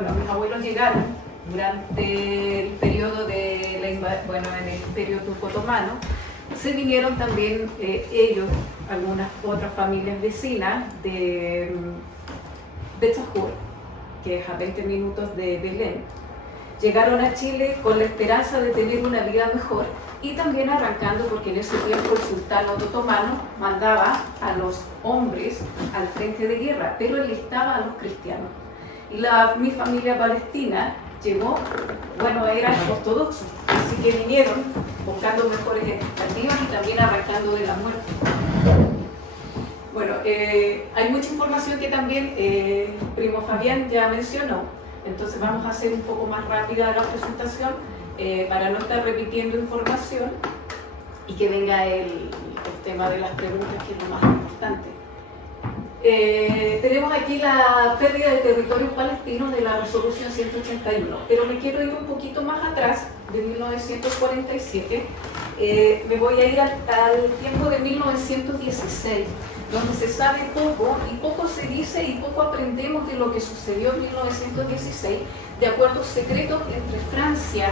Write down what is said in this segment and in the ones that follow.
bueno, mis abuelos llegaron durante el periodo de en el periodo turco-otomano. Se vinieron también ellos, algunas otras familias vecinas de Chajur, que es a 20 minutos de Belén. Llegaron a Chile con la esperanza de tener una vida mejor y también arrancando porque en ese tiempo el sultán otomano mandaba a los hombres al frente de guerra, pero enlistaba a los cristianos. Y mi familia palestina llegó, bueno, eran ortodoxos, así que vinieron buscando mejores expectativas y también arrancando de la muerte. Bueno, hay mucha información que también primo Fabián ya mencionó, entonces vamos a hacer un poco más rápida la presentación para no estar repitiendo información y que venga el tema de las preguntas, que es lo más importante. Tenemos aquí la pérdida de territorios palestinos de la resolución 181, pero me quiero ir un poquito más atrás, de 1947. Me voy a ir al tiempo de 1916, donde se sabe poco y poco se dice y poco aprendemos de lo que sucedió en 1916, de acuerdos secretos entre Francia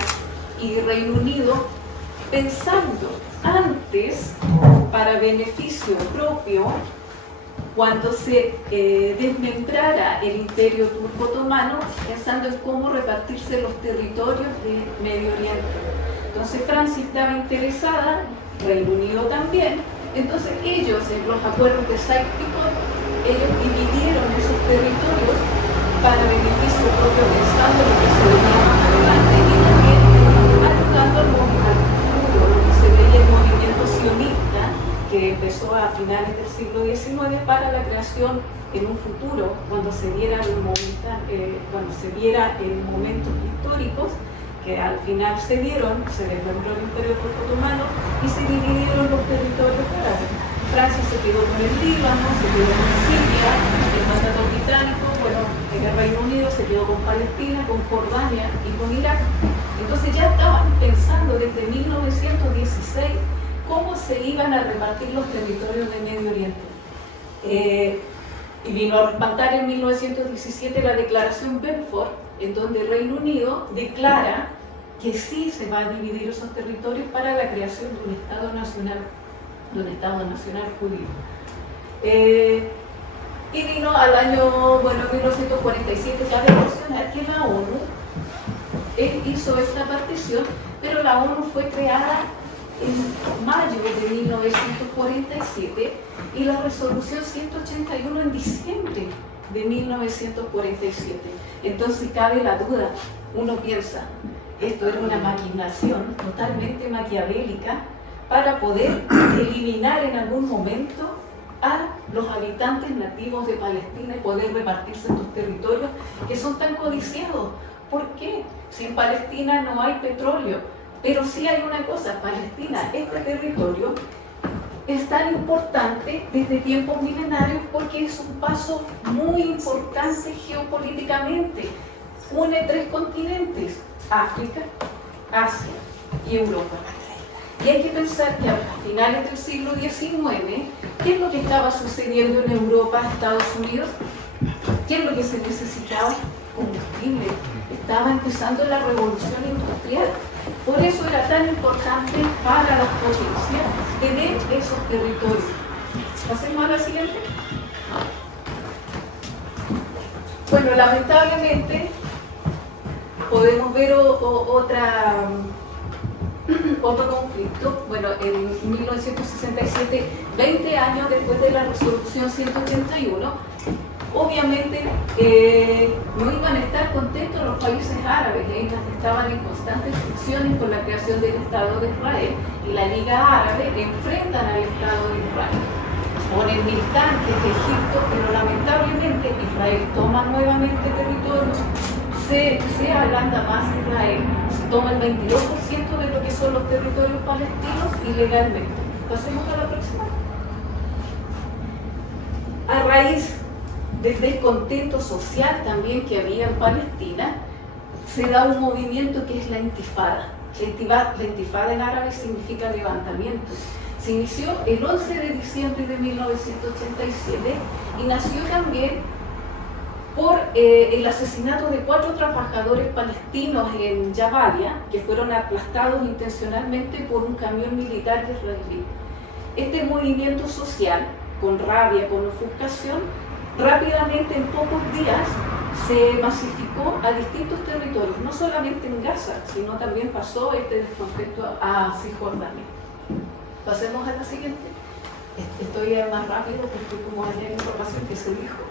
y Reino Unido, pensando antes, para beneficio propio, cuando se desmembrara el Imperio Turco-Otomano, pensando en cómo repartirse los territorios de Medio Oriente. Entonces Francia estaba interesada, Reino Unido también, entonces ellos, en los acuerdos de Sykes-Picot, ellos dividieron esos territorios para beneficio propio, pensando en lo que se venía más adelante y también ayudando al futuro, lo que se veía el movimiento sionista, que empezó a finales del siglo XIX para la creación en un futuro, cuando se viera momentos históricos que al final se dieron, se desmembró el Imperio Turco-Otomano y se dividieron los territorios árabes. Francia se quedó con el Líbano, se quedó con Siria, el mandato británico, bueno, el Reino Unido se quedó con Palestina, con Jordania y con Irak. Entonces ya estaban pensando desde 1916 cómo se iban a repartir los territorios de Medio Oriente. Y vino a respaldar en 1917 la declaración Balfour, en donde el Reino Unido declara que sí se va a dividir esos territorios para la creación de un Estado nacional judío. Y vino al año 1947, cabe mencionar que la ONU hizo esta partición, pero la ONU fue creada en mayo de 1947 y la resolución 181 en diciembre de 1947. Entonces cabe la duda, uno piensa, esto era una maquinación totalmente maquiavélica para poder eliminar en algún momento a los habitantes nativos de Palestina y poder repartirse estos territorios que son tan codiciados. ¿Por qué? Si en Palestina no hay petróleo, pero sí hay una cosa, Palestina, este territorio es tan importante desde tiempos milenarios porque es un paso muy importante geopolíticamente. Une 3 continentes, África, Asia y Europa. Y hay que pensar que a finales del siglo XIX, ¿qué es lo que estaba sucediendo en Europa, Estados Unidos? ¿Qué es lo que se necesitaba? Combustible. Estaba empezando la revolución industrial. Por eso era tan importante para las potencias tener esos territorios. ¿Pasemos a la siguiente? Bueno, lamentablemente podemos ver otro conflicto. Bueno, en 1967, 20 años después de la resolución 181, obviamente no iban a estar contentos los países árabes, ellos estaban en constantes fricciones con la creación del Estado de Israel y la Liga Árabe enfrentan al Estado de Israel. Ponen militantes de Egipto, pero lamentablemente Israel toma nuevamente territorios, se agranda más Israel, se toma el 22% de lo que son los territorios palestinos ilegalmente. Pasemos a la próxima. A raíz del descontento social también que había en Palestina, se da un movimiento que es la intifada. La intifada en árabe significa levantamiento. Se inició el 11 de diciembre de 1987 y nació también por el asesinato de 4 trabajadores palestinos en Jabalia, que fueron aplastados intencionalmente por un camión militar israelí. Este movimiento social, con rabia, con ofuscación, rápidamente en pocos días se masificó a distintos territorios, no solamente en Gaza, sino también pasó este descontento a Cisjordania. Pasemos a la siguiente. Estoy más rápido porque como hay información que se dijo.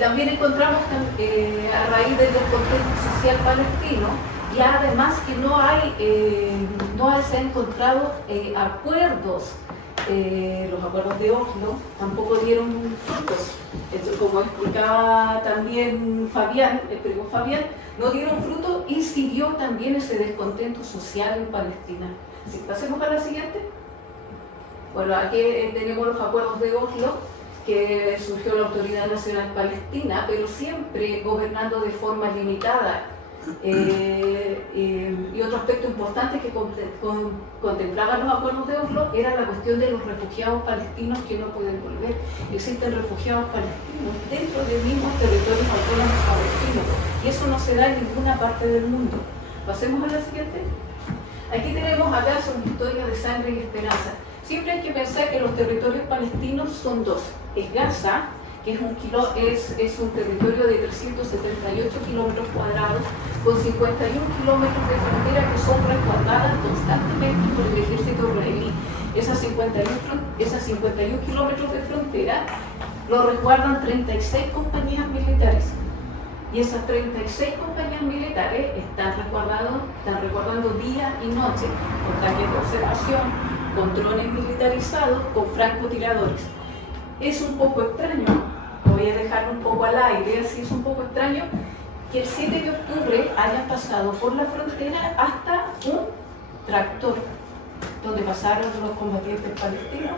También encontramos a raíz del descontento social palestino, y además que no se han encontrado acuerdos, los acuerdos de Oslo tampoco dieron frutos. Como explicaba también Fabián, el primo Fabián, no dieron fruto y siguió también ese descontento social en Palestina. Si pasemos a la siguiente. Bueno, aquí tenemos los acuerdos de Oslo, que surgió la Autoridad Nacional Palestina, pero siempre gobernando de forma limitada. Y otro aspecto importante que contemplaban los acuerdos de Oslo era la cuestión de los refugiados palestinos que no pueden volver. Existen refugiados palestinos dentro de mismos territorios autónomos palestinos, y eso no se da en ninguna parte del mundo. Pasemos a la siguiente. Aquí tenemos acá una historia de sangre y esperanza. Siempre hay que pensar que los territorios palestinos son dos. Es Gaza, que es un territorio de 378 kilómetros cuadrados, con 51 kilómetros de frontera que son resguardadas constantemente por el ejército israelí. Esas 51 kilómetros de frontera lo resguardan 36 compañías militares. Y esas 36 compañías militares están resguardando día y noche, con tanques de observación, con drones militarizados, con francotiradores. Es un poco extraño, voy a dejarlo un poco al aire, así es un poco extraño que el 7 de octubre hayan pasado por la frontera hasta un tractor, donde pasaron los combatientes palestinos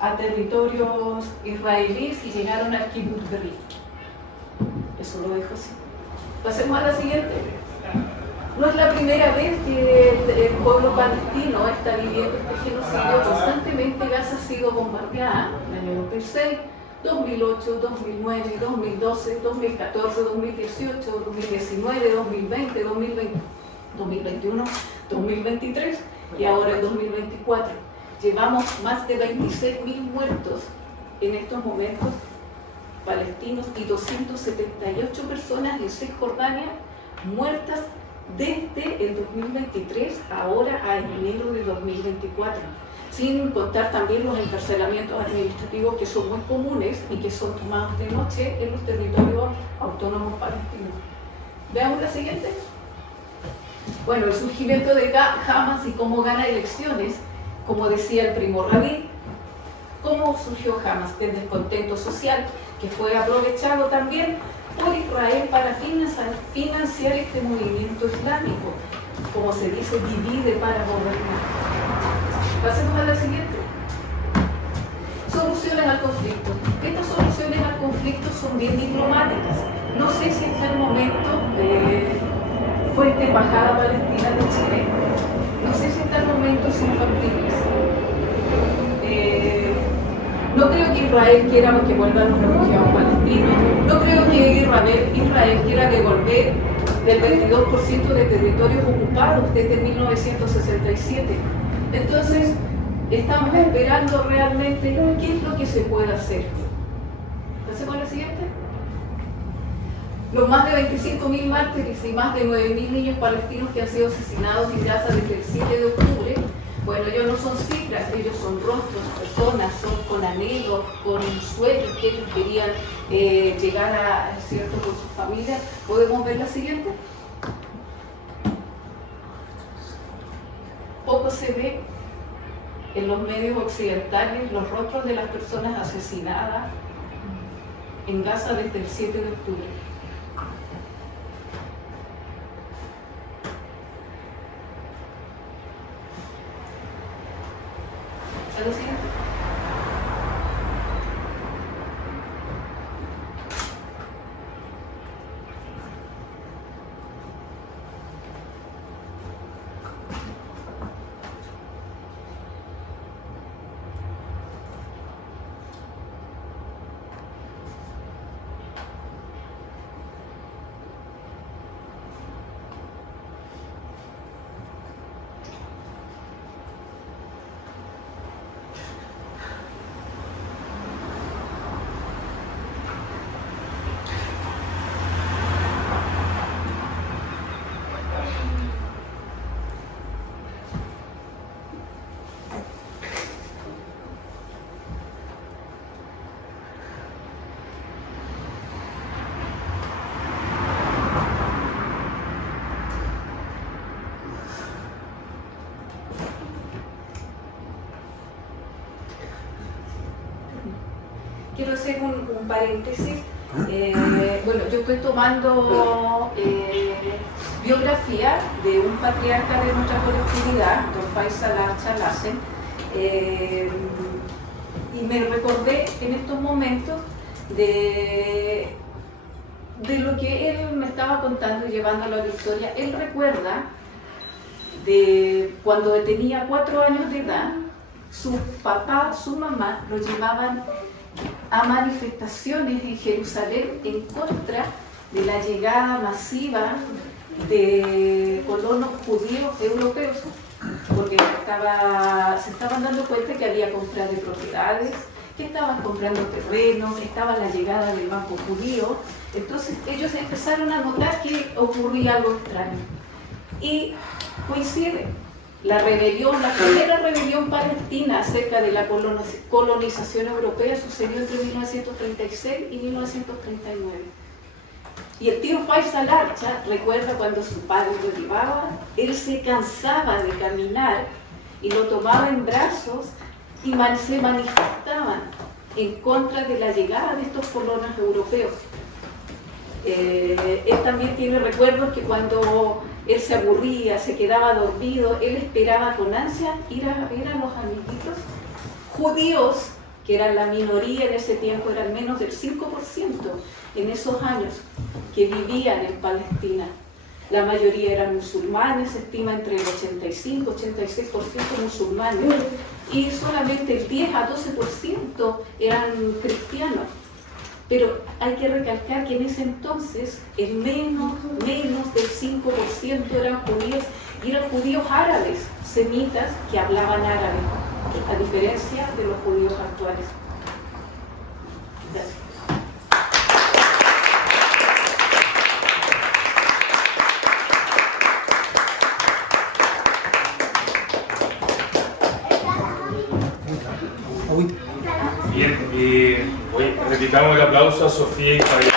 a territorios israelíes y llegaron al Kibbutz Be'eri. Eso lo dejo así. Pasemos a la siguiente. No es la primera vez que el pueblo palestino está viviendo este genocidio. Constantemente Gaza ha sido bombardeada en el año 2006, 2008, 2009, 2012, 2014, 2018, 2019, 2020, 2021, 2023 y ahora el 2024. Llevamos más de 26.000 muertos en estos momentos palestinos y 278 personas en Cisjordania muertas desde el 2023 ahora a enero de 2024, sin contar también los encarcelamientos administrativos que son muy comunes y que son tomados de noche en los territorios autónomos palestinos. Veamos la siguiente. Bueno, el surgimiento de Hamas y cómo gana elecciones, como decía el primo Rabí. ¿Cómo surgió Hamas? Del descontento social, que fue aprovechado también por Israel para financiar este movimiento islámico, como se dice, divide para gobernar. Pasemos a la siguiente. Soluciones al conflicto. Estas soluciones al conflicto son bien diplomáticas. No sé si hasta el momento fue esta embajada palestina de Chile. No sé si hasta el momento son factibles. No creo que Israel quiera que vuelvan los refugiados palestinos. No creo que Israel quiera devolver el 22% de territorios ocupados desde 1967. Entonces, estamos esperando realmente qué es lo que se puede hacer. ¿Pasemos a la siguiente? Los más de 25.000 mártires y más de 9.000 niños palestinos que han sido asesinados en Gaza desde el 7 de octubre. Bueno, ellos no son cifras, ellos son rostros, personas, son con anhelos, con sueños que ellos querían llegar a, ¿cierto?, con su familia. ¿Podemos ver la siguiente? Poco se ve en los medios occidentales los rostros de las personas asesinadas en Gaza desde el 7 de octubre. ¿A lo siguiente? quiero hacer un paréntesis. Bueno, yo estoy tomando biografía de un patriarca de nuestra colectividad, don Faisal Al-Chalasen, y me recordé en estos momentos de lo que él me estaba contando y llevándolo a la historia. Él recuerda de cuando tenía 4 años de edad, su papá, su mamá lo llevaban a manifestaciones en Jerusalén en contra de la llegada masiva de colonos judíos europeos, porque se estaban dando cuenta que había compra de propiedades, que estaban comprando terrenos, estaba la llegada del banco judío. Entonces ellos empezaron a notar que ocurría algo extraño. Y coincide, la primera rebelión palestina acerca de la colonización europea sucedió entre 1936 y 1939. Y el tío Faisal Archa recuerda cuando su padre lo llevaba, él se cansaba de caminar y lo tomaba en brazos y se manifestaban en contra de la llegada de estos colonos europeos. Él también tiene recuerdos que cuando él se aburría, se quedaba dormido, él esperaba con ansia ir a ver a los amiguitos judíos, que eran la minoría en ese tiempo, eran menos del 5% en esos años, que vivían en Palestina. La mayoría eran musulmanes, se estima entre el 85 y 86% musulmanes, y solamente el 10 a 12% eran cristianos. Pero hay que recalcar que en ese entonces el menos del 5% eran judíos, y eran judíos árabes, semitas, que hablaban árabe, a diferencia de los judíos actuales. Gracias. Bien, hoy repitamos el aplauso a Sofía y Fabián.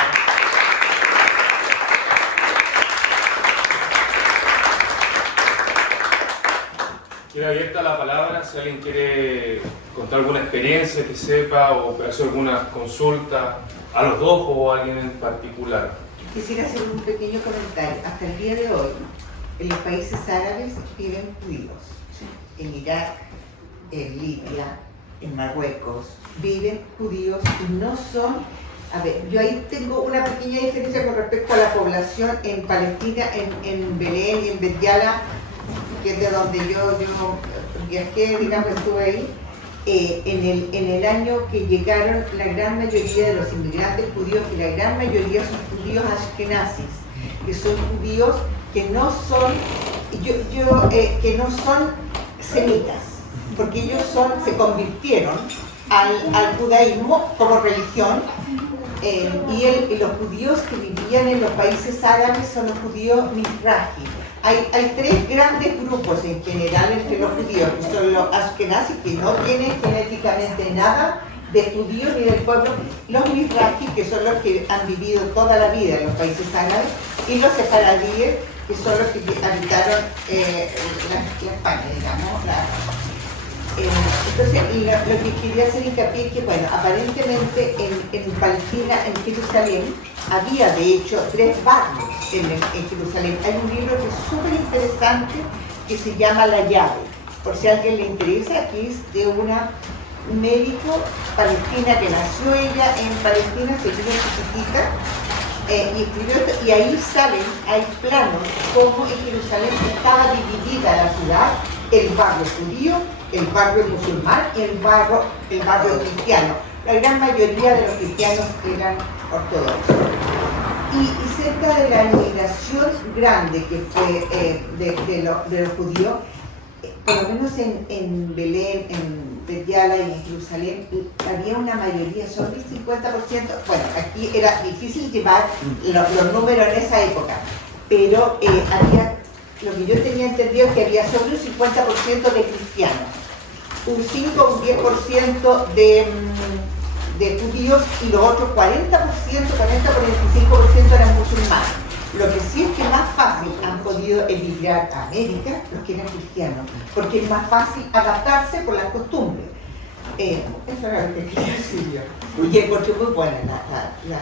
Queda abierta la palabra si alguien quiere contar alguna experiencia que sepa o hacer alguna consulta a los dos o a alguien en particular. Quisiera hacer un pequeño comentario. Hasta el día de hoy, en los países árabes viven judíos. En Irak, en Libia, en Marruecos, viven judíos y no son... A ver, yo ahí tengo una pequeña diferencia con respecto a la población en Palestina, en Belén y en Bet Yala, que es de donde yo viajé, digamos, estuve ahí. En el año que llegaron, la gran mayoría de los inmigrantes judíos, y la gran mayoría son judíos ashkenazis, que son judíos que no son, que no son semitas, porque ellos se convirtieron al judaísmo como religión, y los judíos que vivían en los países árabes son los judíos mizrahi. Hay 3 grandes grupos en general entre los judíos, que son los ashkenazis, que no tienen genéticamente nada de judíos ni del pueblo, los mizrahi, que son los que han vivido toda la vida en los países árabes, y los sefaradíes, que son los que habitaron la España, digamos. Entonces, lo que quería hacer hincapié es que, bueno, aparentemente en Palestina, en Jerusalén, había de hecho 3 barrios en Jerusalén. Hay un libro que es súper interesante que se llama La llave, por si a alguien le interesa, que es de una médico palestina que nació ella en Palestina, se vio chiquitita, y escribió esto, y ahí hay planos como en Jerusalén estaba dividida la ciudad, el barrio judío, el barrio musulmán y el barrio cristiano. La gran mayoría de los cristianos eran ortodoxos. Y cerca de la inmigración grande que fue de los judíos, por lo menos en Belén, en Bet Yala y en Jerusalén, había una mayoría, sobre el 50%, bueno, aquí era difícil llevar los números en esa época, pero había, lo que yo tenía entendido es que había sobre un 50% de cristianos, un 5 o un 10% de judíos, y los otros 40%, 40-45% eran musulmanes. Lo que sí es que más fácil han podido emigrar a América los que eran cristianos, porque es más fácil adaptarse por las costumbres. Eso era lo que quería decir yo. Y encontré muy buena la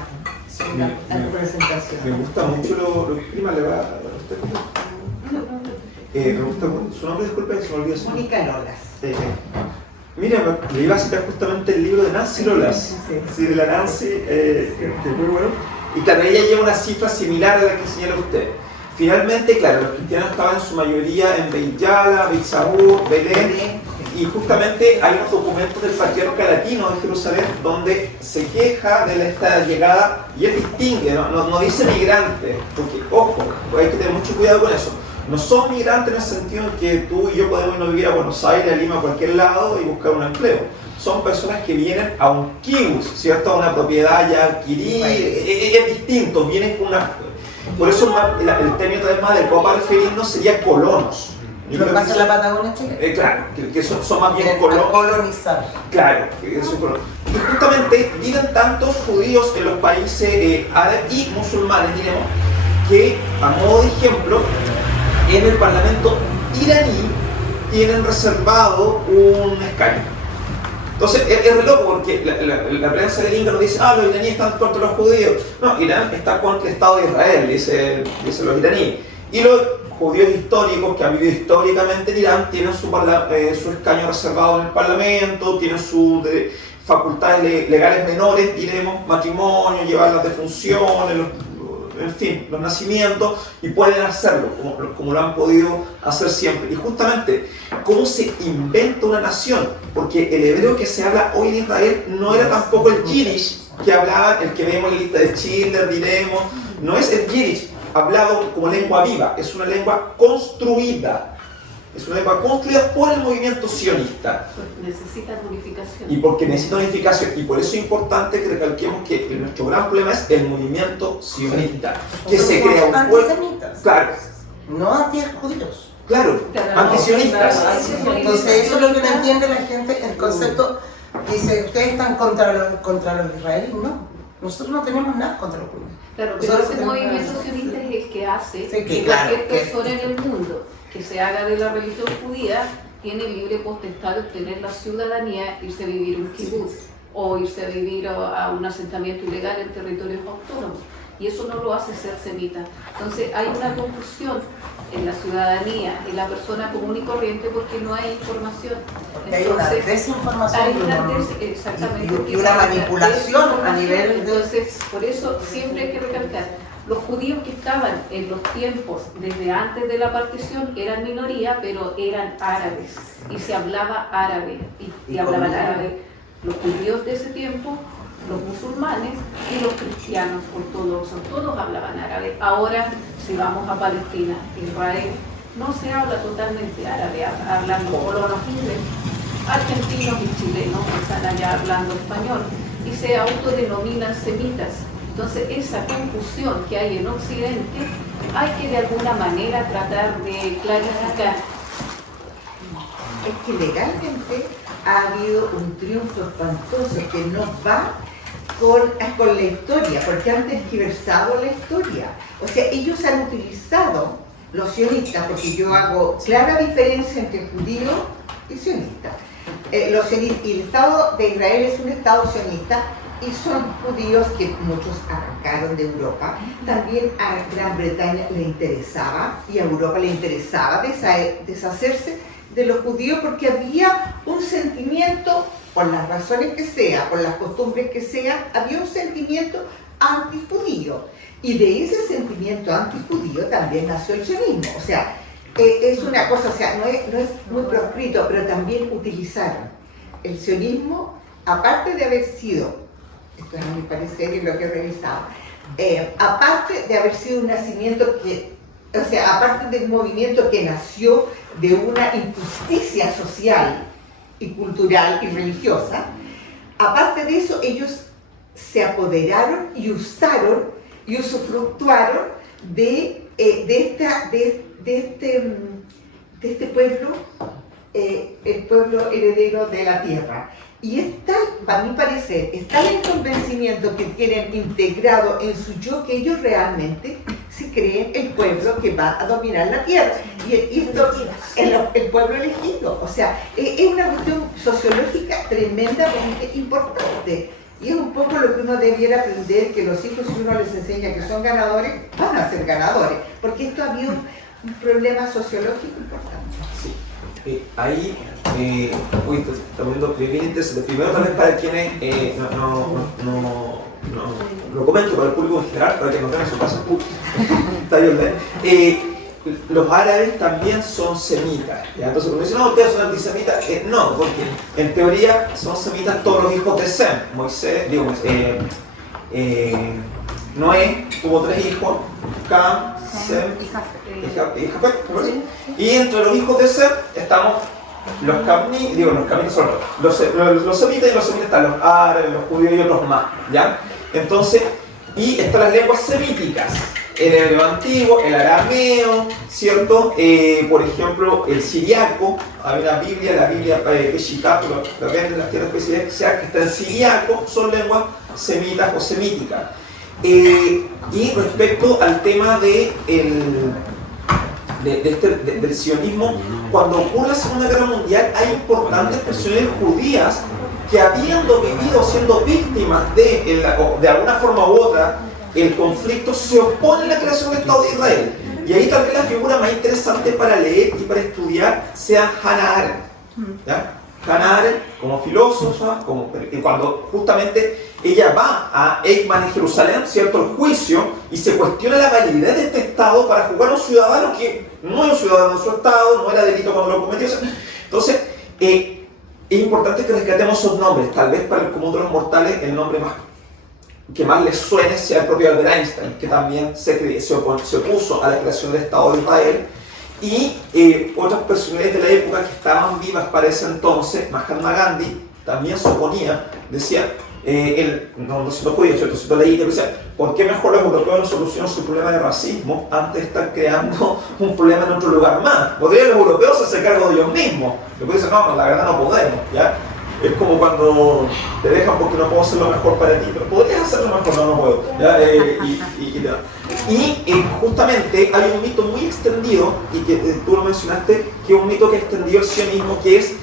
presentación. Me gusta mucho lo que prima le va a usted. Me gusta mucho. Su nombre, disculpe, se me olvidó. Mónica Lolas. Mira, le iba a citar justamente el libro de Nancy Lolas. Sí, de la Nancy, muy bueno. Y claro, ella lleva una cifra similar a la que señala usted. Finalmente, claro, los cristianos estaban en su mayoría en Beit Yala, Beit Sabur, Belén, y justamente hay unos documentos del Patriarca Latino de Jerusalén donde se queja de esta llegada, y él distingue, no dice migrantes, porque, ojo, hay que tener mucho cuidado con eso. No son migrantes en el sentido en que tú y yo podemos irnos a vivir a Buenos Aires, a Lima, a cualquier lado y buscar un empleo. Son personas que vienen a un kibbutz, ¿cierto? A una propiedad ya adquirida, es distinto, vienen con una... Por eso el término tal vez más del que vamos a referirnos sería colonos. ¿Lo que pasa en la Patagonia chilena? Claro, que son más bien colonos. Colonizar. Claro, que son colonos. Y justamente viven tantos judíos en los países árabes y musulmanes, diremos, que a modo de ejemplo, en el parlamento iraní tienen reservado un escaño. Entonces es re loco porque la prensa gringa nos dice los iraníes están contra los judíos. No, Irán está contra el Estado de Israel, dicen los iraníes. Y los judíos históricos que han vivido históricamente en Irán tienen su escaño reservado en el parlamento, tienen sus facultades legales menores, diremos, matrimonio, llevar las defunciones, en fin, los nacimientos, y pueden hacerlo como lo han podido hacer siempre. Y justamente, ¿cómo se inventa una nación? Porque el hebreo que se habla hoy en Israel no era tampoco el Yiddish que hablaba, el que vemos en la lista de Schindler, diremos, no es el Yiddish hablado como lengua viva, es una lengua construida. Es una lengua construida por el movimiento sionista. Necesita unificación. Y porque necesita unificación. Y por eso es importante que recalquemos que nuestro gran problema es el movimiento sionista. Que se crea un pueblo. Claro. No antijudíos. Claro, antisionistas. Entonces eso es lo que no entiende la gente, el concepto. Dice, ustedes están contra los israelíes. No, nosotros no tenemos nada contra los judíos. Claro, pero ese movimiento sionista es el que hace que cualquier persona en el mundo que se haga de la religión judía tiene libre potestad de obtener la ciudadanía, irse a vivir un kibbutz o irse a vivir a un asentamiento ilegal en territorios autónomos. Y eso no lo hace ser semita. Entonces hay una confusión en la ciudadanía, en la persona común y corriente, porque no hay información. Entonces, hay una desinformación exactamente, y una manipulación a nivel de... Entonces, por eso siempre hay que recalcar. Los judíos que estaban en los tiempos desde antes de la partición eran minoría, pero eran árabes y se hablaba árabe y hablaban árabe los judíos de ese tiempo, los musulmanes y los cristianos ortodoxos, todos hablaban árabe. Ahora, si vamos a Palestina, Israel, no se habla totalmente árabe, hablan colonos ingleses, argentinos y chilenos están allá hablando español y se autodenominan semitas. Entonces, esa confusión que hay en Occidente, hay que de alguna manera tratar de clarificar. Es que legalmente ha habido un triunfo espantoso que no va con la historia, porque han tergiversado la historia. O sea, ellos han utilizado los sionistas, porque yo hago clara diferencia entre judío y sionista. Y el Estado de Israel es un Estado sionista, y son judíos que muchos arrancaron de Europa. También a Gran Bretaña le interesaba y a Europa le interesaba deshacerse de los judíos porque había un sentimiento, por las razones que sea, por las costumbres que sean, había un sentimiento antijudío. Y de ese sentimiento antijudío también nació el sionismo. O sea, es una cosa, o sea, no es muy proscrito, pero también utilizaron el sionismo, aparte de haber sido, esto es a mi parecer y lo que he revisado, aparte de haber sido un nacimiento que, o sea, aparte de un movimiento que nació de una injusticia social y cultural y religiosa, aparte de eso ellos se apoderaron y usaron y usufructuaron de este pueblo, el pueblo heredero de la tierra. Y es tal, para mi parecer, es tal el convencimiento que tienen integrado en su yo que ellos realmente se creen el pueblo que va a dominar la tierra. Y esto es el pueblo elegido. O sea, es una cuestión sociológica tremendamente importante. Y es un poco lo que uno debiera aprender, que los hijos, si uno les enseña que son ganadores, van a ser ganadores. Porque esto había un problema sociológico importante. Sí. Ahí, está viendo bien interesante. Primero también para quienes lo comento para el público en general, para que nos vean en su casa. Está bien, los árabes también son semitas. ¿Ya? Entonces, cuando dicen, no, ustedes son antisemitas, no, porque en teoría son semitas todos los hijos de Sem. Noé tuvo 3 hijos, Cam, Sem y Jafet. Y entre los hijos de Sem estamos los camnitas son los semitas, y los semitas están los árabes, los judíos y otros más, ¿ya? Entonces, y están las lenguas semíticas, el hebreo antiguo, el arameo, ¿cierto? Por ejemplo, el siriaco, hay una Biblia, la Biblia Peshitat, la venden en las tierras especiales, que está en siriaco, son lenguas semitas o semíticas. Y respecto al tema del sionismo, cuando ocurre la Segunda Guerra Mundial hay importantes personas judías que habiendo vivido siendo víctimas de alguna forma u otra el conflicto, se oponen a la creación del Estado de Israel. Y ahí tal vez la figura más interesante para leer y para estudiar sea Hannah Arendt, ¿ya? Hannah Arendt como filósofa, cuando justamente ella va a Eichmann en Jerusalén, ¿cierto?, el juicio, y se cuestiona la validez de este Estado para juzgar a un ciudadano que no es un ciudadano de su Estado, no era delito cuando lo cometió. Entonces, es importante que rescatemos esos nombres. Tal vez para el común de los mortales el nombre que más les suene sea el propio Albert Einstein, que también se opuso a la creación del Estado de Israel, y otras personalidades de la época que estaban vivas para ese entonces. Mahatma Gandhi también se oponía, decía, no siendo judío, ¿cierto? Siendo leído, decía, ¿por qué mejor los europeos no solucionan su problema de racismo antes de estar creando un problema en otro lugar más? ¿Podrían los europeos hacer cargo de ellos mismos? Después dicen, no, la verdad no podemos, ¿ya? Es como cuando te dejan porque no puedo hacer lo mejor para ti, pero podrías hacerlo mejor, no puedo, ¿ya? Y justamente hay un mito muy extendido, y que tú lo mencionaste, que es un mito que ha extendido el sionismo, que es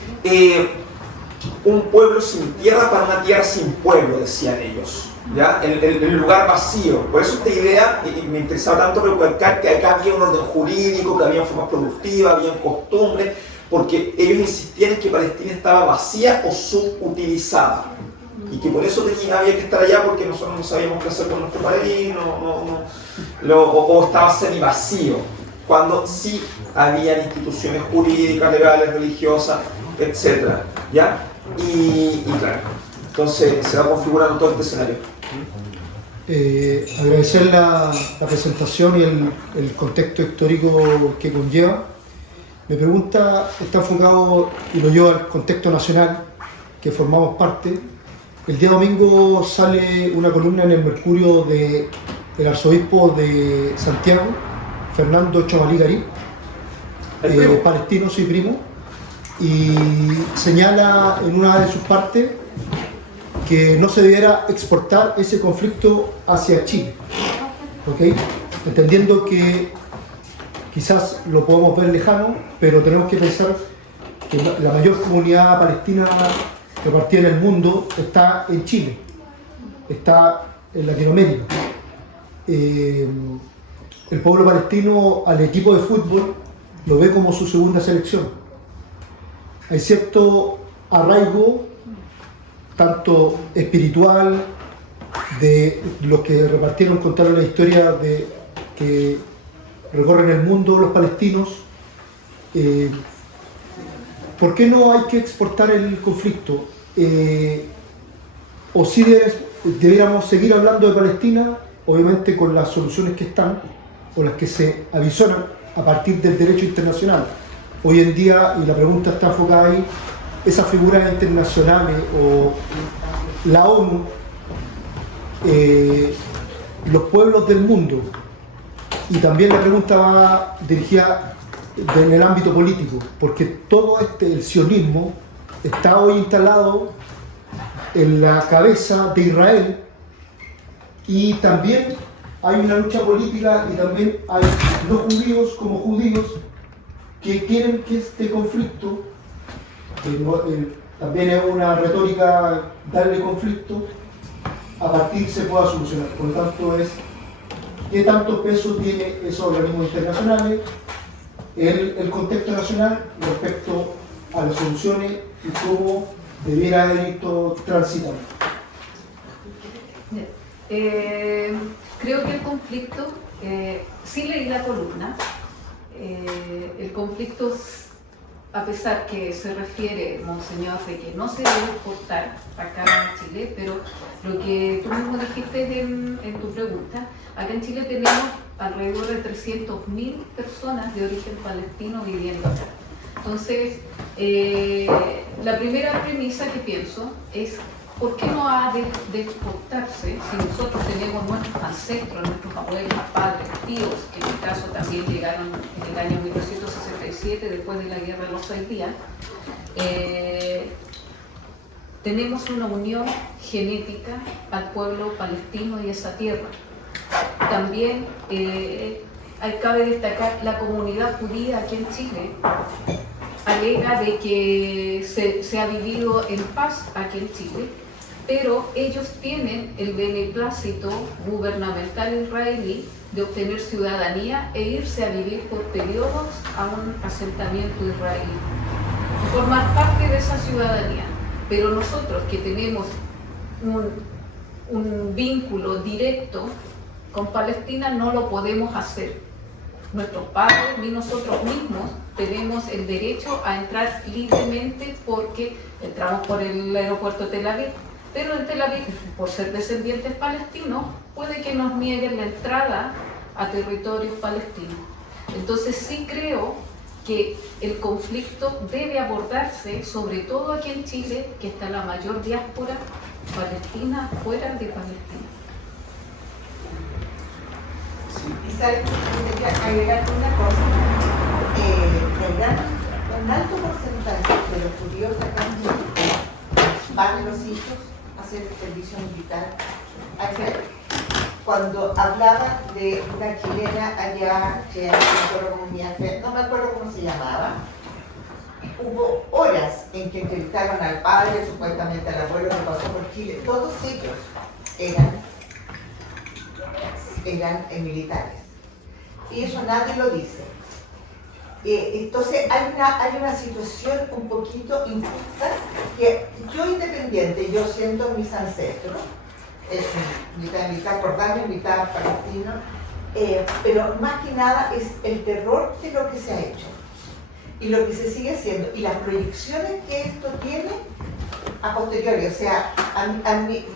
un pueblo sin tierra para una tierra sin pueblo, decían ellos, ¿ya? El lugar vacío. Por eso esta idea, y me interesaba tanto recalcar que acá había un orden jurídico, que había formas productivas, había costumbres, porque ellos insistían en que Palestina estaba vacía o subutilizada, y que por eso había que estar allá, porque nosotros no sabíamos qué hacer con nuestro país, o estaba semi-vacío, cuando sí había instituciones jurídicas, legales, religiosas, etc. ¿Ya? Y claro, entonces se va configurando todo este escenario. Agradecer la presentación y el contexto histórico que conlleva. Mi pregunta está enfocado, y lo llevo al contexto nacional, que formamos parte. El día domingo sale una columna en el Mercurio del arzobispo de Santiago, Fernando Chomalí Garí, palestino, soy primo, y señala en una de sus partes que no se debiera exportar ese conflicto hacia Chile, ¿okay? Entendiendo que quizás lo podemos ver lejano, pero tenemos que pensar que la mayor comunidad palestina repartida en el mundo está en Chile, está en Latinoamérica. El pueblo palestino al equipo de fútbol lo ve como su segunda selección. Hay cierto arraigo, tanto espiritual, de los que repartieron, contaron la historia que recorren el mundo los palestinos. ¿Por qué no hay que exportar el conflicto? O si debiéramos seguir hablando de Palestina, obviamente con las soluciones que están, o las que se avisoran a partir del derecho internacional. Hoy en día, y la pregunta está enfocada ahí, esas figuras internacionales o la ONU, los pueblos del mundo, y también la pregunta va dirigida en el ámbito político, porque todo el sionismo está hoy instalado en la cabeza de Israel, y también hay una lucha política y también hay no judíos como judíos que quieren que este conflicto, también es una retórica darle conflicto, a partir se pueda solucionar. Por lo tanto, es qué tanto peso tiene esos organismos internacionales, el contexto nacional respecto a las soluciones y cómo debiera haber esto transitado. Creo que el conflicto, sí leí la columna, el conflicto, a pesar que se refiere, Monseñor, de que no se debe exportar acá en Chile, pero lo que tú mismo dijiste en tu pregunta, acá en Chile tenemos alrededor de 300.000 personas de origen palestino viviendo acá. Entonces, la primera premisa que pienso es, ¿por qué no ha de exportarse si nosotros tenemos nuestros ancestros, nuestros abuelos, padres, tíos, que en mi caso también llegaron en el año 1967, después de la Guerra de los 6 días? Tenemos una unión genética al pueblo palestino y esa tierra. También cabe destacar la comunidad judía aquí en Chile, alega de que se ha vivido en paz aquí en Chile, pero ellos tienen el beneplácito gubernamental israelí de obtener ciudadanía e irse a vivir por periodos a un asentamiento israelí, formar parte de esa ciudadanía. Pero nosotros que tenemos un vínculo directo con Palestina no lo podemos hacer. Nuestros padres ni nosotros mismos tenemos el derecho a entrar libremente porque entramos por el aeropuerto de Tel Aviv, pero en Tel Aviv, por ser descendientes palestinos, puede que nos nieguen la entrada a territorios palestinos. Entonces sí creo que el conflicto debe abordarse, sobre todo aquí en Chile, que está la mayor diáspora palestina fuera de Palestina. Y sabes que quería agregar una cosa. Un alto porcentaje de los judíos acá en Chile van los hijos a hacer el servicio militar. Cuando hablaba de una chilena allá, que no me acuerdo cómo se llamaba, hubo horas en que entrevistaron al padre, supuestamente al abuelo que pasó por Chile. Todos ellos eran militares. Y eso nadie lo dice. Entonces hay una situación un poquito injusta que yo independiente, yo siendo mis ancestros, mitad jordano, mitad palestino, pero más que nada es el terror de lo que se ha hecho y lo que se sigue haciendo y las proyecciones que esto tiene a posteriori. O sea, a mí,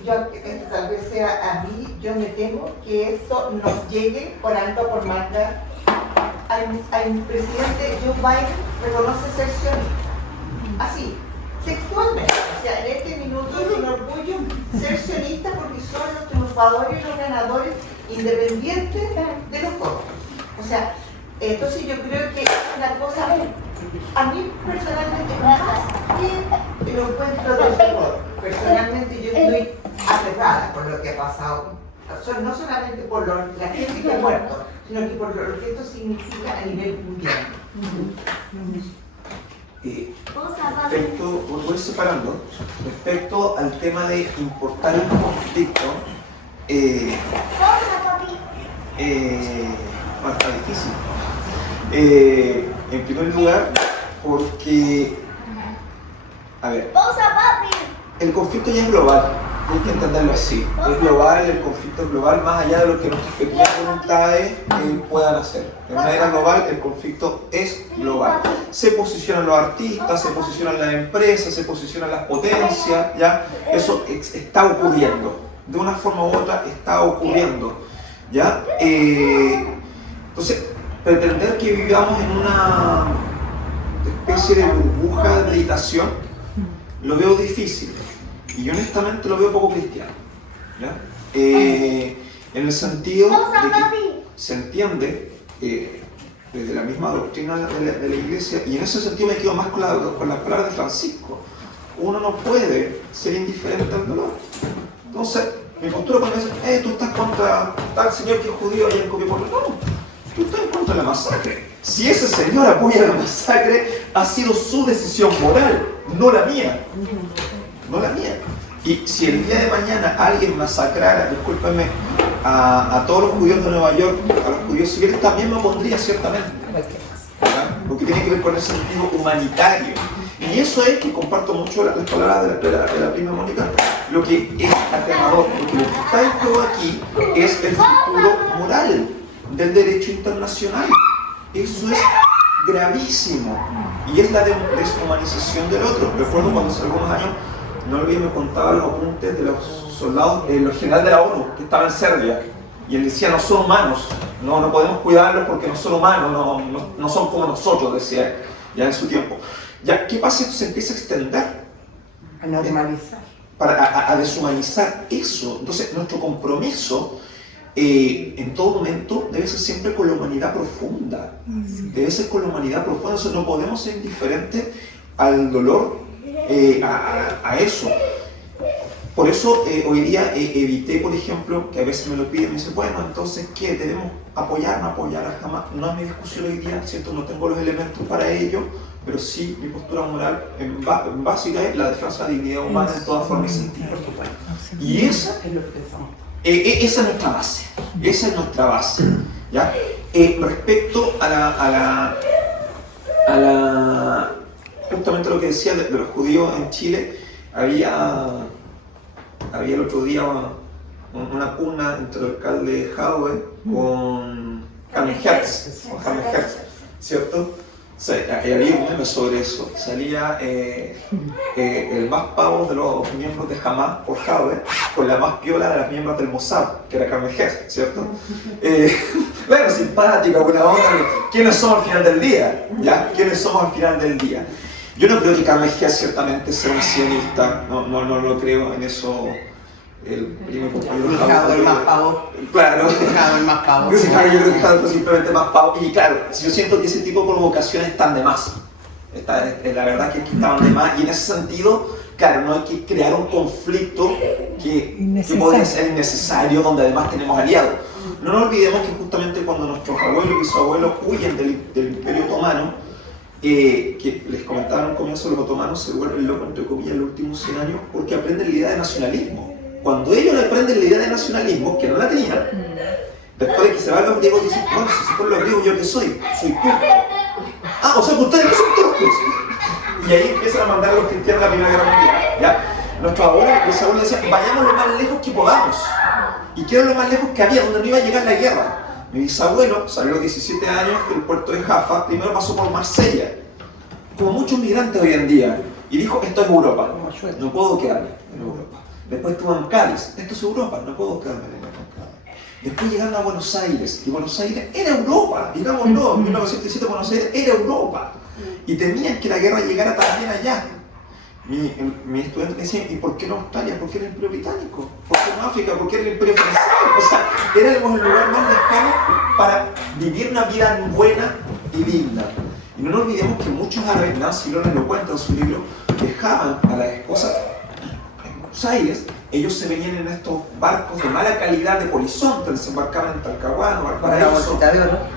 esto tal vez sea a mí, yo me temo que esto nos llegue por alto por manga. Al presidente Joe Biden reconoce ser sionista, así, textualmente. O sea, en este minuto es un orgullo ser sionista porque son los triunfadores y los ganadores independientes de los votos. O sea, entonces yo creo que es una cosa, a mí personalmente, más que lo encuentro del terror, personalmente yo estoy aterrada por lo que ha pasado. No solamente por la gente que ha muerto, sino que por lo que esto significa a nivel mundial. Voy separando, respecto al tema de importar un conflicto, está difícil. En primer lugar, porque, a ver, el conflicto ya es global. Hay que entenderlo así, es global, el conflicto es global, más allá de lo que nuestras pequeñas voluntades puedan hacer. De manera global, el conflicto es global. Se posicionan los artistas, se posicionan las empresas, se posicionan las potencias, ¿ya? Eso está ocurriendo, de una forma u otra está ocurriendo, ¿ya? Entonces, pretender que vivamos en una especie de burbuja de meditación, lo veo difícil. Y yo honestamente lo veo poco cristiano, ¿ya? En el sentido de que se entiende desde la misma doctrina de la iglesia, y en ese sentido me quedo más claro con las palabras de Francisco: uno no puede ser indiferente al dolor. Entonces, Mi postura cuando me dicen, tú estás contra tal señor que es judío y en Copiapó. No, tú estás en contra de la masacre. Si ese señor apoya la masacre, ha sido su decisión moral, no la mía. No la mía. Y si el día de mañana alguien masacrara, discúlpenme, a todos los judíos de Nueva York, a los judíos civiles, también me opondría ciertamente. ¿Verdad? Porque tiene que ver con el sentido humanitario. Y eso es que comparto mucho las palabras de la prima Mónica, lo que es aterrador, porque lo que está en juego aquí es el futuro moral del derecho internacional. Eso es gravísimo y es la deshumanización del otro. Recuerdo cuando hace algunos años Norby me contaba los apuntes de los soldados, los generales de la ONU que estaban en Serbia, y él decía: no son humanos, no podemos cuidarlos porque no son humanos, no son como nosotros, decía ya en su tiempo. Ya, ¿qué pasa si esto se empieza a extender? A normalizar. A deshumanizar eso. Entonces, nuestro compromiso en todo momento debe ser siempre con la humanidad profunda. Debe ser con la humanidad profunda. Entonces, no podemos ser indiferentes al dolor, a eso. Por eso, hoy día evité, por ejemplo, que a veces me lo piden, me dicen, bueno, entonces, ¿qué? ¿Debemos apoyar, no apoyar? Jamás. No es mi discusión hoy día, ¿cierto? No tengo los elementos para ello. Pero sí, mi postura moral en básica es la defensa de la dignidad humana en todas formas y sentidos. Y esa es nuestra base. Esa es nuestra base. ¿Ya? Respecto a la justamente lo que decía de los judíos en Chile, había el otro día una pugna entre el alcalde Jadwe con Carmen Hertz, ¿cierto? O sea, había un meme sobre eso. Salía el más pavo de los miembros de Hamas por Jadwe con la más piola de las miembros del Mossad, que era Carmen Hertz, ¿cierto? Bueno, simpática, buena onda. ¿Quiénes somos al final del día? ¿Ya? ¿Quiénes somos al final del día? Yo no creo que Carmen Hertz ciertamente sea una sionista, no lo creo en eso. El primo compañero Jadwe el más pavo. Claro. Jadwe el más pavo. Yo creo que Jadwe fue simplemente más pavo. Y claro, yo siento que ese tipo de provocaciones están de más. La verdad que estaban de más. Y en ese sentido, claro, no hay que crear un conflicto que podría ser innecesario, donde además tenemos aliados. No nos olvidemos que justamente cuando nuestros abuelos y bisabuelos huyen del Imperio Otomano, que les comentaba en un comienzo, los otomanos se vuelven locos, entre comillas, en los últimos 100 años porque aprenden la idea de nacionalismo. Cuando ellos aprenden la idea de nacionalismo, que no la tenían, después de que se van los griegos, dicen, bueno, si se fueron los griegos, ¿yo qué soy? Soy turco. Ah, o sea que ustedes no son turcos. Y ahí empiezan a mandar a los cristianos a la Primera Guerra Mundial. ¿Ya? Nuestros abuelos decían, vayamos lo más lejos que podamos. ¿Y qué era lo más lejos que había, donde no iba a llegar la guerra? Mi bisabuelo salió a los 17 años del puerto de Jaffa, primero pasó por Marsella, como muchos migrantes hoy en día, y dijo, esto es Europa, no puedo quedarme en Europa. Después estuvo en Cádiz, esto es Europa, no puedo quedarme en Europa. Después llegaron a Buenos Aires, y Buenos Aires era Europa, digámoslo, en 1917 Buenos Aires era Europa, y temían que la guerra llegara también allá. Mi estudiante me decía, ¿y por qué no Australia? ¿Por qué el Imperio Británico? ¿Por qué no África? ¿Por qué el Imperio Francés? O sea, éramos el lugar más lejano para vivir una vida buena y digna. Y no nos olvidemos que muchos árabes, Nancy Loren lo cuenta en su libro, dejaban a las esposas en Buenos Aires, ellos se venían en estos barcos de mala calidad de polizonte, se embarcaban en Talcahuano, Valparaíso,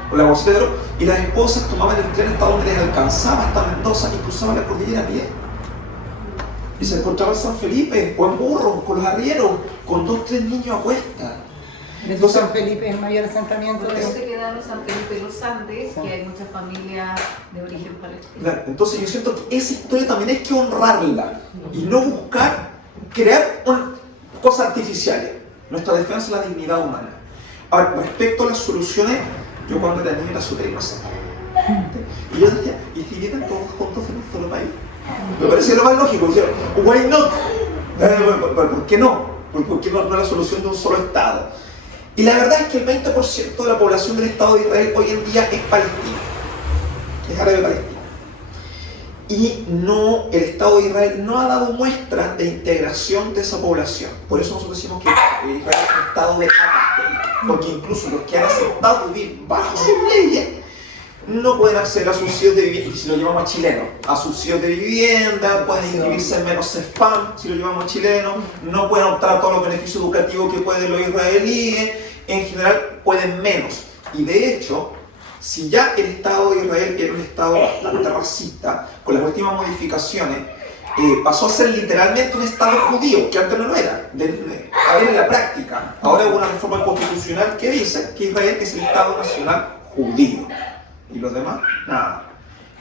con la bolsita de oro, y las esposas tomaban el tren hasta donde les alcanzaba, hasta Mendoza, y cruzaban la cordillera a pie. Y se encontraban en San Felipe, o en burro, con los arrieros, con 2 o 3 niños a cuesta. Entonces, San Felipe es el mayor asentamiento. Por eso se quedaron San Felipe y los Andes, que hay muchas familias de origen palestino. Claro, entonces yo siento que esa historia también hay que honrarla y no buscar crear cosas artificiales. Nuestra defensa es la dignidad humana. Ahora, respecto a las soluciones, yo cuando era niño era súper inocente. Y yo decía, ¿y si viven todos juntos en un solo país? Me parecía lo más lógico, decía, why not? ¿Por qué no? ¿Por qué no la solución de un solo Estado? Y la verdad es que el 20% de la población del Estado de Israel hoy en día es palestina, es árabe palestina. Y no, el Estado de Israel no ha dado muestras de integración de esa población. Por eso nosotros decimos que Israel es un Estado de apartheid, porque incluso los que han aceptado vivir bajo sus leyes no pueden acceder a subsidios de vivienda, si lo llevamos a chilenos, a subsidios de vivienda, pueden inscribirse en menos CEFAM, si lo llevamos a chilenos, no pueden optar a todos los beneficios educativos que pueden los israelíes, en general pueden menos. Y de hecho, si ya el Estado de Israel era un Estado bastante racista, con las últimas modificaciones, pasó a ser literalmente un Estado judío, que antes no lo era. A ver, en la práctica, ahora hubo una reforma constitucional que dice que Israel es el Estado nacional judío. Y los demás, nada.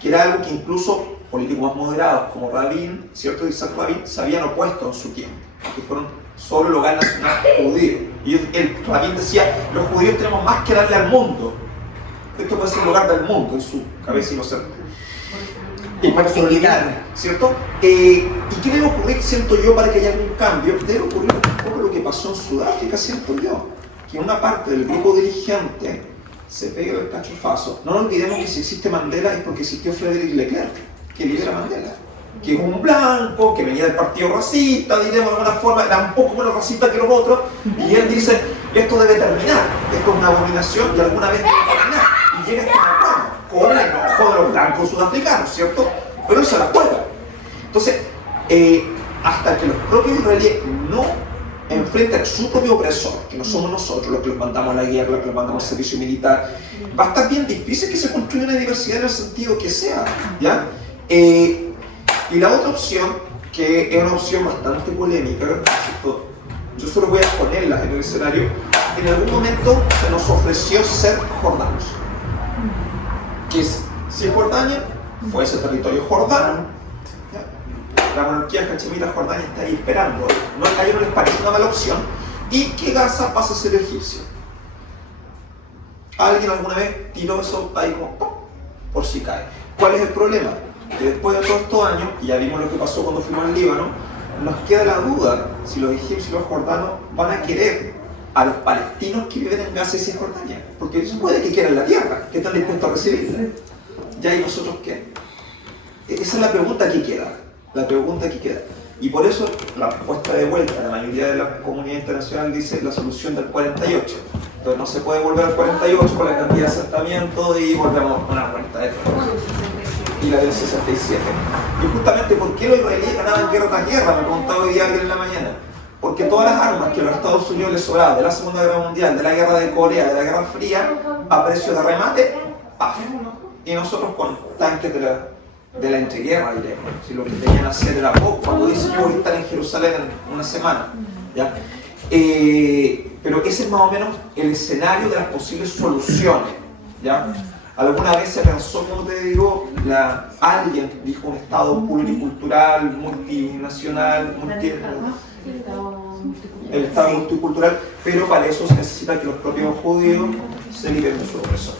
Que era algo que incluso políticos más moderados como Rabin, ¿cierto? Isaac Rabin, se habían opuesto en su tiempo, que fueron solo el hogar nacional judío. Y Rabin decía, los judíos tenemos más que darle al mundo. Esto puede ser el hogar del mundo en su cabeza inocente. Y para solidaridad, ¿cierto? ¿Y qué debe ocurrir, siento yo, para que haya algún cambio? Debe ocurrir un poco lo que pasó en Sudáfrica, siento yo. Que una parte del grupo dirigente se pega el cachofazo. No nos olvidemos que si existe Mandela es porque existió Frederick Leclerc, que lidera Mandela. Que es un blanco, que venía del partido racista, diremos de alguna forma, era un poco menos racista que los otros, y él dice, esto debe terminar, esto es una abominación y alguna vez debe terminar. Y llega este acuerdo, con el enojo de los blancos sudafricanos, ¿cierto? Pero él se la juega. Entonces, hasta que los propios israelíes no enfrentan su propio opresor, que no somos nosotros los que los mandamos a la guerra, los que los mandamos al servicio militar, va a estar bien difícil que se construya una diversidad en el sentido que sea, ¿ya? Y la otra opción, que es una opción bastante polémica, ¿cierto? Yo solo voy a ponerla en el escenario, en algún momento se nos ofreció ser jordanos. Que es Cisjordania, fue ese territorio jordano, ¿ya? La monarquía hachemita Jordania está ahí esperando, a ellos no les parece una mala opción, y que Gaza pasa a ser egipcio. Alguien alguna vez tiró eso ahí como ¡pum! Por si cae. ¿Cuál es el problema? Que después de todos estos años, y ya vimos lo que pasó cuando fuimos al Líbano, nos queda la duda si los egipcios y los jordanos van a querer a los palestinos que viven en Gaza y Cisjordania, porque se puede que quieran la tierra, que están dispuestos a recibirla. ¿Ya y nosotros qué? Esa es la pregunta que queda, Y por eso la respuesta de vuelta, la mayoría de la comunidad internacional dice la solución del 48. Entonces no se puede volver al 48 con la cantidad de asentamientos y volvemos a una vuelta de y la del 67. Y justamente, ¿por qué los israelíes ganaban guerra tras guerra? Me preguntaba hoy día alguien en la mañana. Porque todas las armas que a los Estados Unidos les sobraban de la Segunda Guerra Mundial, de la Guerra de Corea, de la Guerra Fría, a precio de remate, ¡paf! Y nosotros con tanques de la entreguerra, diremos. Si lo que tenían que hacer era poco, cuando dicen yo voy a estar en Jerusalén en una semana, ¿ya? Pero ese es más o menos el escenario de las posibles soluciones, ¿ya? Alguna vez se pensó, como te digo, alguien dijo un Estado pluricultural, multinacional, el Estado multicultural, pero para eso se necesita que los propios judíos se liberen de su opresor.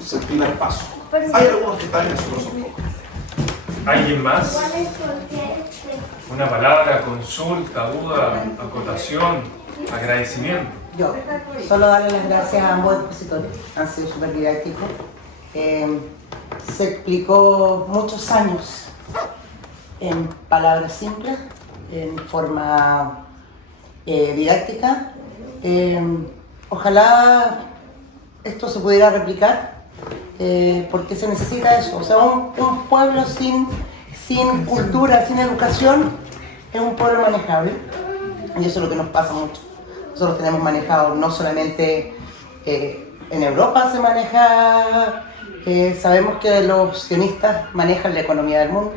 Es el primer paso. Hay algunos que están en eso, pero son pocos. ¿Alguien más? Una palabra, consulta, duda, acotación, agradecimiento. Yo, solo darle las gracias a ambos expositores, han sido súper didácticos. Se explicó muchos años en palabras simples, en forma didáctica. Ojalá esto se pudiera replicar, porque se necesita eso. O sea, un pueblo sin cultura, sin educación, es un pueblo manejable. Y eso es lo que nos pasa mucho. Nosotros tenemos manejado no solamente en Europa se maneja, sabemos que los sionistas manejan la economía del mundo.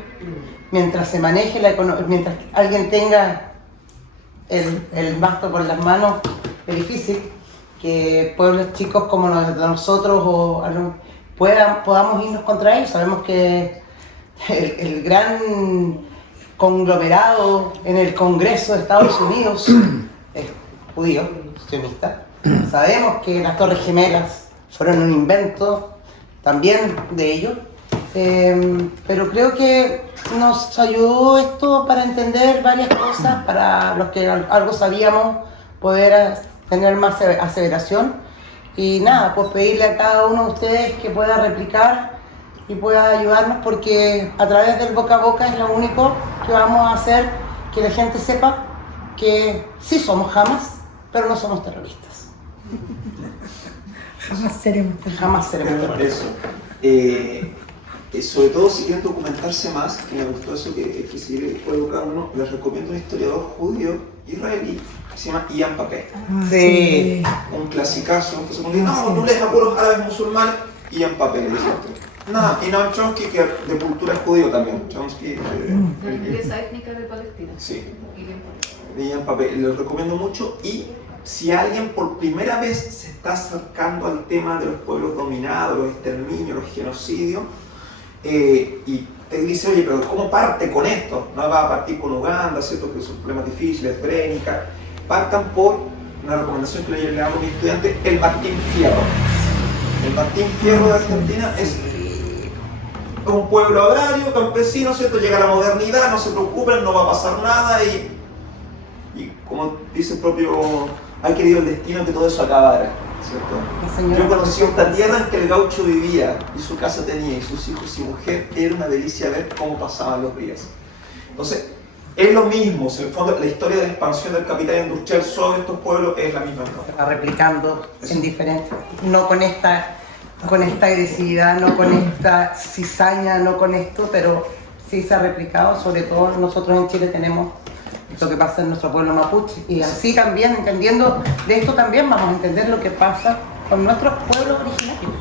Mientras se maneje la economía, mientras alguien tenga el basto por las manos, es difícil que pueblos chicos como nosotros podamos irnos contra ellos. Sabemos que el gran conglomerado en el Congreso de Estados Unidos es judío, sionista. Sabemos que las Torres Gemelas fueron un invento también de ellos, pero creo que nos ayudó esto para entender varias cosas, para los que algo sabíamos poder tener más aseveración. Y nada, pues pedirle a cada uno de ustedes que pueda replicar y pueda ayudarnos, porque a través del boca a boca es lo único que vamos a hacer que la gente sepa que sí somos Hamas, pero no somos terroristas. Jamás seremos terroristas. Jamás seremos terroristas. Eso. Sobre todo si quieren documentarse más, que me gustó eso que si puede buscar uno, les recomiendo un historiador judío israelí que se llama Ian Papé. Sí. Un clasicazo, que se pone, no, tú lees a puros árabes musulmanes, Ian Papé, le dice otro. Nada, y Noam Chomsky, que de cultura judío también. Chomsky, De la limpieza étnica de Palestina. sí, Y bien. de Ian Papé, lo recomiendo mucho. Y si alguien por primera vez se está acercando al tema de los pueblos dominados, los exterminios, los genocidios, y te dice, oye, pero ¿cómo parte con esto? No va a partir con Uganda, ¿cierto? Que son problemas difíciles, Brénica. Partan por una recomendación que le hago a mi estudiante, el Martín Fierro. El Martín Fierro de Argentina es un pueblo agrario, campesino, ¿cierto? Llega a la modernidad, no se preocupen, no va a pasar nada y como dice el propio, ha querido el destino que todo eso acabara, ¿cierto? Yo conocí esta tierra en que el gaucho vivía y su casa tenía y sus hijos y mujer, era una delicia ver cómo pasaban los días. Entonces, es lo mismo, en el fondo la historia de la expansión del capital industrial sobre estos pueblos es la misma. Se va replicando en diferentes, no con esta agresividad, no con esta cizaña, no con esto, pero sí se ha replicado, sobre todo nosotros en Chile tenemos lo que pasa en nuestro pueblo mapuche, y así también, entendiendo de esto también vamos a entender lo que pasa con nuestros pueblos originarios,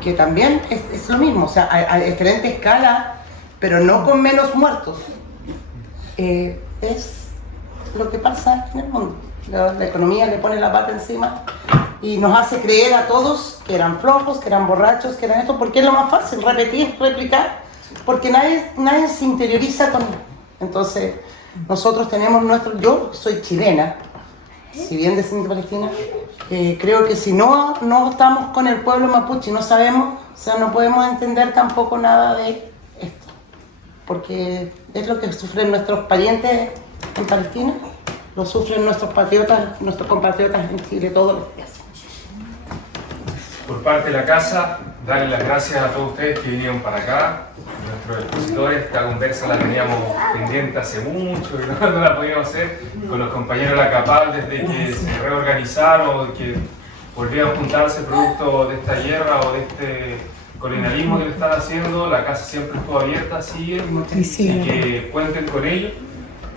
que también es lo mismo, o sea, a diferente escala, pero no con menos muertos. Es lo que pasa en el mundo. La economía le pone la pata encima y nos hace creer a todos que eran flojos, que eran borrachos, que eran esto, porque es lo más fácil, repetir, replicar, porque nadie se interioriza con él. Entonces, nosotros tenemos yo soy chilena, si bien descendiente de Palestina, creo que si no estamos con el pueblo mapuche y no sabemos, o sea, no podemos entender tampoco nada de esto, porque es lo que sufren nuestros parientes en Palestina, lo sufren nuestros compatriotas en Chile todos los días. Por parte de la casa, darles las gracias a todos ustedes que vinieron para acá, nuestros expositores. Esta conversa la teníamos pendiente hace mucho y no la podíamos hacer con los compañeros de la CAPAL desde que se reorganizaron, que volvieron a juntarse producto de esta guerra o de este colonialismo que le están haciendo. La casa siempre estuvo abierta, sigue, y que cuenten con ello.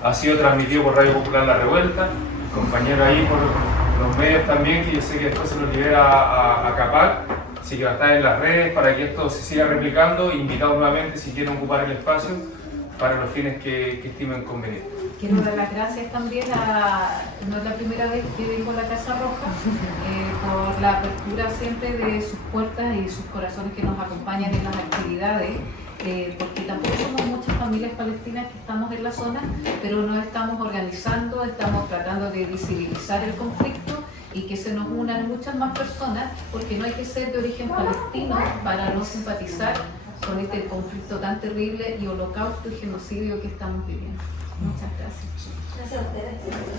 Ha sido transmitido por Radio Popular La Revuelta, compañeros ahí por los medios también, que yo sé que después se los libera a CAPAL, así que va a estar en las redes para que esto se siga replicando. Invitados nuevamente si quieren ocupar el espacio para los fines que estimen convenientes. Quiero dar las gracias también no es la primera vez que vengo a la Casa Roja, por la apertura siempre de sus puertas y sus corazones que nos acompañan en las actividades. Porque tampoco somos muchas familias palestinas que estamos en la zona, pero nos estamos organizando, estamos tratando de visibilizar el conflicto y que se nos unan muchas más personas, porque no hay que ser de origen palestino para no simpatizar con este conflicto tan terrible y holocausto y genocidio que estamos viviendo. Muchas gracias. Gracias a ustedes.